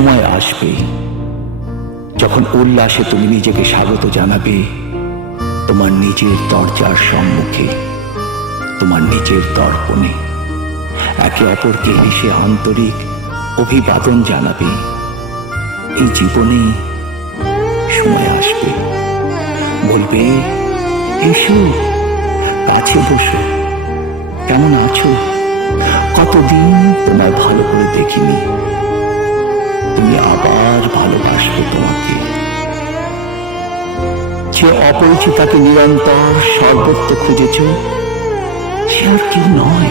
সময় আসবে যখন উল্লাসে তুমি নিজেকে স্বাগত জানাবে তোমার নিজের দরজার সম্মুখে, তোমার নিজের দর্পণে। একে অপরকে হেসে আন্তরিক অভিবাদন জানাবে। এই জীবনে সময় আসবে, বলবে, এসো, কাছে বসো, কেমন আছো, কতদিন তোমায় ভালো করে দেখিনি। তুমি আবার ভালোবাসবে তোমাকে। যে অপরিচিতাকে নিরন্তর সর্বত্র খুঁজেছ, সে আর কেউ নয়,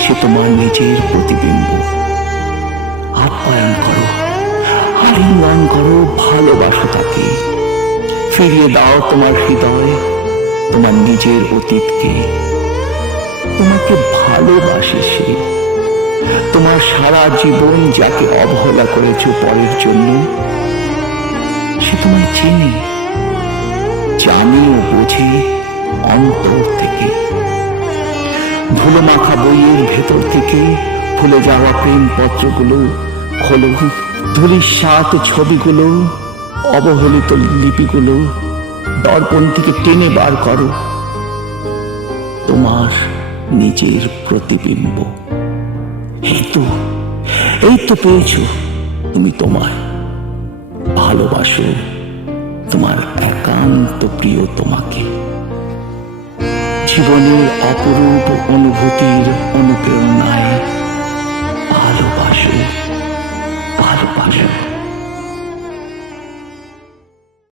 সে তোমার নিজের প্রতিবিম্ব। আপ্যায়ন করো, আলিঙ্গন করো, ভালোবাসো তাকে। ফিরিয়ে দাও তোমার হৃদয় তোমার নিজের অতীতকে। তোমাকে ভালোবাসে সে। তোমার সারা জীবন যাকে অবহেলা করেছ পরের জন্য, সে তোমায় চেনে, জানে ও বোঝে অন্তর থেকে। ধুলো মাখা বইয়ের ভেতর থেকে ভুলে যাওয়া প্রেম পত্রগুলো খোলো, ধূলিসাৎ ছবিগুলো, অবহেলিত লিপিগুলো দর্পণ থেকে টেনে বার করো। তোমার নিজের প্রতিবিম্ব। এই তো পেয়েছ তুমি তোমায়। ভালোবাসো তোমার একান্ত প্রিয় তোমাকে। জীবনের অপরূপ অনুভূতির অনুপ্রেরণায় ভালোবাসো, ভালোবাসো।